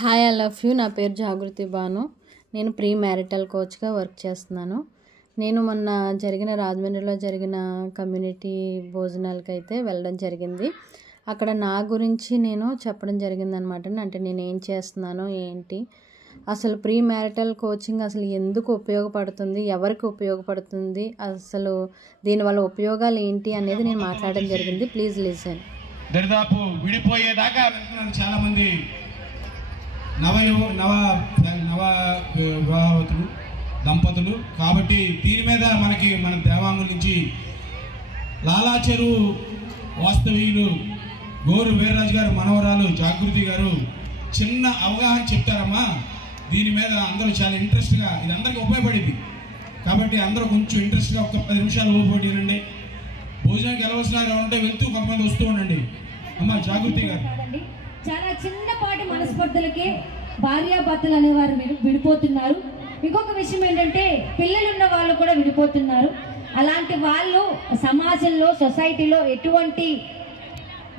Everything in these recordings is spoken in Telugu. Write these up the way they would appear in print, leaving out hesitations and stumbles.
Hi, I love you. నా పేరు జాగృతి బాను. నేను ప్రీ మ్యారిటల్ కోచ్గా వర్క్ చేస్తున్నాను. నేను మొన్న రాజమండ్రిలో జరిగిన కమ్యూనిటీ భోజనాలకి అయితే వెళ్ళడం జరిగింది. అక్కడ నా గురించి నేను చెప్పడం జరిగిందనమాట. అంటే నేను ఏం చేస్తున్నానో ఏంటి, అసలు ప్రీ మ్యారిటల్ కోచింగ్ అసలు ఎందుకు ఉపయోగపడుతుంది, ఎవరికి ఉపయోగపడుతుంది, అసలు దీనివల్ల ఉపయోగాలు ఏంటి అనేది నేను మాట్లాడడం జరిగింది. Please listen. దరిదాపు విడిపోయేదాకా చాలామంది నవ వివాహతులు దంపతులు. కాబట్టి దీని మీద మన దేవాంగుల నుంచి లాలాచెరు వాస్తవీయులు గోరు వీర్రాజు గారు మనవరాలు జాగృతి గారు చిన్న అవగాహన చెప్తారమ్మా. దీని మీద అందరూ చాలా ఇంట్రెస్ట్గా, ఇది అందరికీ ఉపయోగపడింది కాబట్టి అందరూ కొంచెం ఇంట్రెస్ట్గా ఒక 10 నిమిషాలు ఉపయోగపడినండి. భోజనానికి వెళ్ళవలసిన ఉంటే వెళ్తూ కొంతమంది వస్తూ ఉండండి. అమ్మ జాగృతి గారు. చాలా చిన్నపాటి మనస్పర్ధలకే భార్యాభర్తలు అనేవారు విడిపోతున్నారు. ఇంకొక విషయం ఏంటంటే పిల్లలున్న వాళ్ళు కూడా విడిపోతున్నారు. అలాంటి వాళ్ళు సమాజంలో, సొసైటీలో ఎటువంటి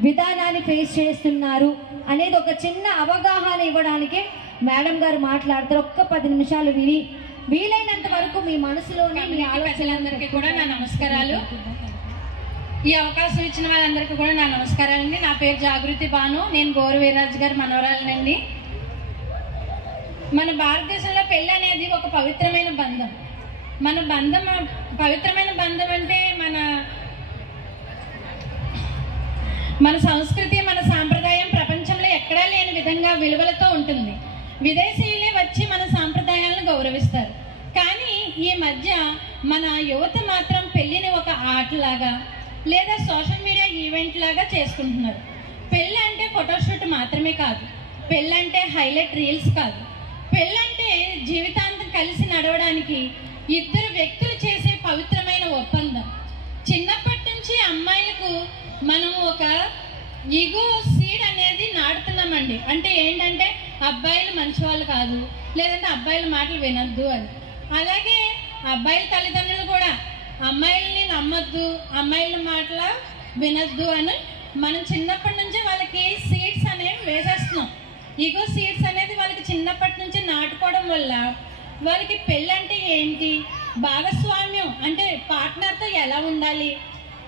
విధానాన్ని ఫేస్ చేస్తున్నారు అనేది ఒక చిన్న అవగాహన ఇవ్వడానికే మేడం గారు మాట్లాడతారు. ఒక్క 10 నిమిషాలు విని వీలైనంత వరకు మీ మనసులోనే మీ ఆలోచనలందరికీ కూడా నా నమస్కారాలు. ఈ అవకాశం ఇచ్చిన వాళ్ళందరికీ కూడా నా నమస్కారాలండి. నా పేరు జాగృతి బాను. నేను గోరు వీర్రాజు గారి మనవరాలనండి. మన భారతదేశంలో పెళ్ళి అనేది ఒక పవిత్రమైన బంధం. పవిత్రమైన బంధం అంటే మన సంస్కృతి, మన సాంప్రదాయం ప్రపంచంలో ఎక్కడా లేని విధంగా విలువలతో ఉంటుంది. విదేశీయులే వచ్చి మన సాంప్రదాయాలను గౌరవిస్తారు. కానీ ఈ మధ్య మన యువత మాత్రం పెళ్ళిని ఒక ఆటలాగా లేదా సోషల్ మీడియా ఈవెంట్ లాగా చేసుకుంటున్నారు. పెళ్ళి అంటే ఫోటోషూట్ మాత్రమే కాదు, పెళ్ళంటే హైలైట్ రీల్స్ కాదు, పెళ్ళంటే జీవితాంతం కలిసి నడవడానికి ఇద్దరు వ్యక్తులు చేసే పవిత్రమైన ఒప్పందం. చిన్నప్పటి నుంచి అమ్మాయిలకు మనం ఒక ఈగో సీడ్ అనేది నాటుతున్నామండి. అంటే ఏంటంటే అబ్బాయిలు మంచివాళ్ళు కాదు, లేదంటే అబ్బాయిల మాటలు వినొద్దు అని. అలాగే అబ్బాయిల తల్లిదండ్రులు కూడా అమ్మాయిల్ని నమ్మొద్దు, అమ్మాయిల మాటల వినొద్దు అని మనం చిన్నప్పటి నుంచే వాళ్ళకి సీడ్స్ అనేవి వేసేస్తున్నాం. ఈగో సీడ్స్ అనేది వాళ్ళకి చిన్నప్పటి నుంచి నాటుకోవడం వల్ల వాళ్ళకి పెళ్ళంటే ఏంటి, భాగస్వామ్యం అంటే పార్ట్నర్తో ఎలా ఉండాలి,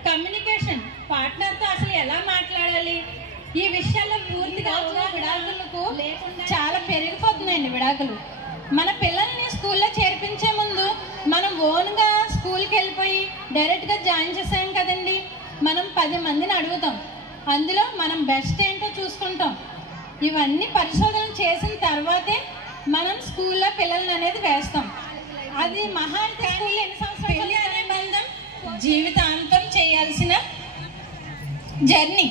కమ్యూనికేషన్ పార్ట్నర్తో అసలు ఎలా మాట్లాడాలి, ఈ విషయాల్లో పూర్తిగా విడాకులకు చాలా పెరిగిపోతున్నాయండి విడాకులు. మన పిల్లల్ని స్కూల్లో చేర్పించే ముందు మనం ఓన్గా స్కూల్కి వెళ్ళిపోయి డైరెక్ట్గా జాయిన్ చేసాం కదండి. మనం 10 మందిని అడుగుతాం, అందులో మనం బెస్ట్ ఏంటో చూసుకుంటాం. ఇవన్నీ పరిశోధనలు చేసిన తర్వాతే మనం స్కూల్లో పిల్లల్ని అనేది వేస్తాం. అది మహా అంటే స్కూల్లో ఎన్ని సంవత్సరాలు పెళ్ళి అనే బంధం జీవితాంతం చేయాల్సిన జర్నీ.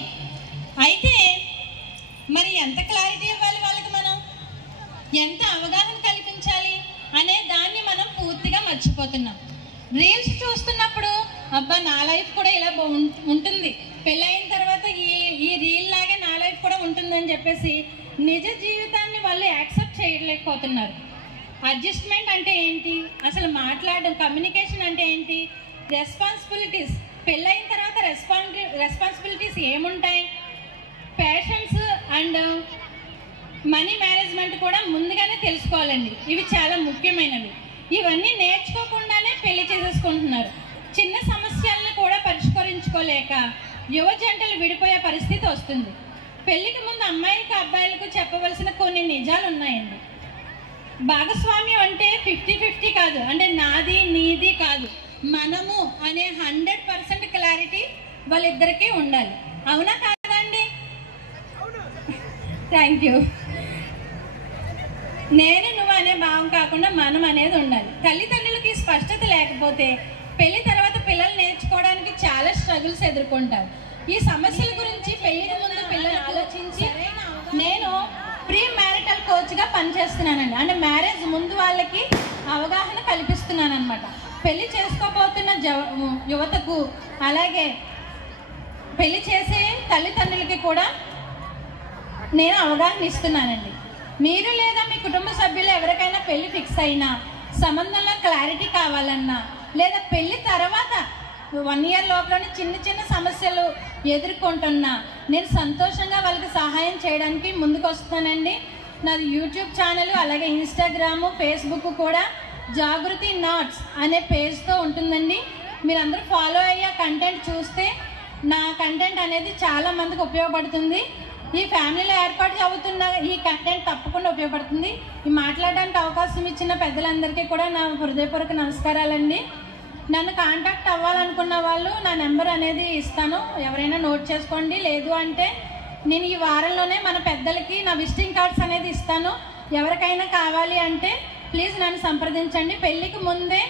అయితే మరి ఎంత క్లారిటీ ఇవ్వాలి వాళ్ళకి, మనం ఎంత అవగాహన కల్పించాలి అనే దాన్ని మనం పూర్తిగా మర్చిపోతున్నాం. రీల్స్ చూస్తున్నప్పుడు అబ్బా నా లైఫ్ కూడా ఇలా ఉంటుంది, పెళ్ళైన తర్వాత ఈ రీల్ లాగే నా లైఫ్ కూడా ఉంటుందని చెప్పేసి నిజ జీవితాన్ని వాళ్ళు యాక్సెప్ట్ చేయలేకపోతున్నారు. అడ్జస్ట్మెంట్ అంటే ఏంటి, అసలు మాట్లాడడం, కమ్యూనికేషన్ అంటే ఏంటి, రెస్పాన్సిబిలిటీస్, పెళ్ళైన తర్వాత రెస్పాన్సిబిలిటీస్ ఏముంటాయి, పేషెన్స్ అండ్ మనీ మేనేజ్మెంట్ కూడా ముందుగానే తెలుసుకోవాలండి. ఇవి చాలా ముఖ్యమైనవి. ఇవన్నీ నేర్చుకోకుండానే పెళ్లి చేసేసుకుంటున్నారు. చిన్న సమస్యలను కూడా పరిష్కరించుకోలేక యువ జంటలు విడిపోయే పరిస్థితి వస్తుంది. పెళ్లికి ముందు అమ్మాయిలకు అబ్బాయిలకు చెప్పవలసిన కొన్ని నిజాలు ఉన్నాయండి. భాగస్వామ్యం అంటే 50-50 కాదు, అంటే నాది నీది కాదు, మనము అనే 100% క్లారిటీ వాళ్ళిద్దరికీ ఉండాలి. అవునా కాదండి? Thank you. నేను నువ్వు అనే భావం కాకుండా మనం అనేది ఉండాలి. తల్లిదండ్రులకి స్పష్టత లేకపోతే పెళ్లి తర్వాత పిల్లలు నేర్చుకోవడానికి చాలా స్ట్రగుల్స్ ఎదుర్కొంటారు. ఈ సమస్యల గురించి పెళ్లికి ముందు పిల్లలు ఆలోచించి నేను ప్రీ మ్యారిటల్ కోచ్గా పనిచేస్తున్నానండి. అంటే మ్యారేజ్ ముందు వాళ్ళకి అవగాహన కల్పిస్తున్నాను అనమాట. పెళ్లి చేసుకోబోతున్న యువతకు, అలాగే పెళ్లి చేసే తల్లిదండ్రులకి కూడా నేను అవగాహన ఇస్తున్నానండి. మీరు లేదా మీ కుటుంబ సభ్యులు ఎవరికైనా పెళ్లి ఫిక్స్ అయినా, సంబంధంలో క్లారిటీ కావాలన్నా, లేదా పెళ్లి తర్వాత 1 year లోపలనే చిన్న సమస్యలు ఎదుర్కొంటున్నా నేను సంతోషంగా వాళ్ళకి సహాయం చేయడానికి ముందుకు వస్తానండి. నాది యూట్యూబ్ ఛానల్, అలాగే ఇన్స్టాగ్రాము, ఫేస్బుక్ కూడా జాగృతి నాట్స్ అనే పేజ్తో ఉంటుందండి. మీరందరూ ఫాలో అయ్యే కంటెంట్ చూస్తే నా కంటెంట్ అనేది చాలా మందికి ఉపయోగపడుతుంది. ఈ ఫ్యామిలీలో ఏర్పాటు అవుతున్న ఈ కంటెంట్ తప్పకుండా ఉపయోగపడుతుంది. ఈ మాట్లాడడానికి అవకాశం ఇచ్చిన పెద్దలందరికీ కూడా నా హృదయపూర్వక నమస్కారాలండి. నన్ను కాంటాక్ట్ అవ్వాలనుకున్న వాళ్ళు నా నెంబర్ అనేది ఇస్తాను, ఎవరైనా నోట్ చేసుకోండి. లేదు అంటే నేను ఈ వారంలోనే మన పెద్దలకి నా విజిటింగ్ కార్డ్స్ అనేది ఇస్తాను. ఎవరికైనా కావాలి అంటే ప్లీజ్ నన్ను సంప్రదించండి. పెళ్ళికి ముందే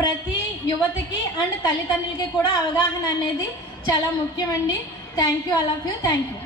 ప్రతి యువతికి అండ్ తల్లిదండ్రులకి కూడా అవగాహన అనేది చాలా ముఖ్యమండి. Thank you, all of you. Thank you.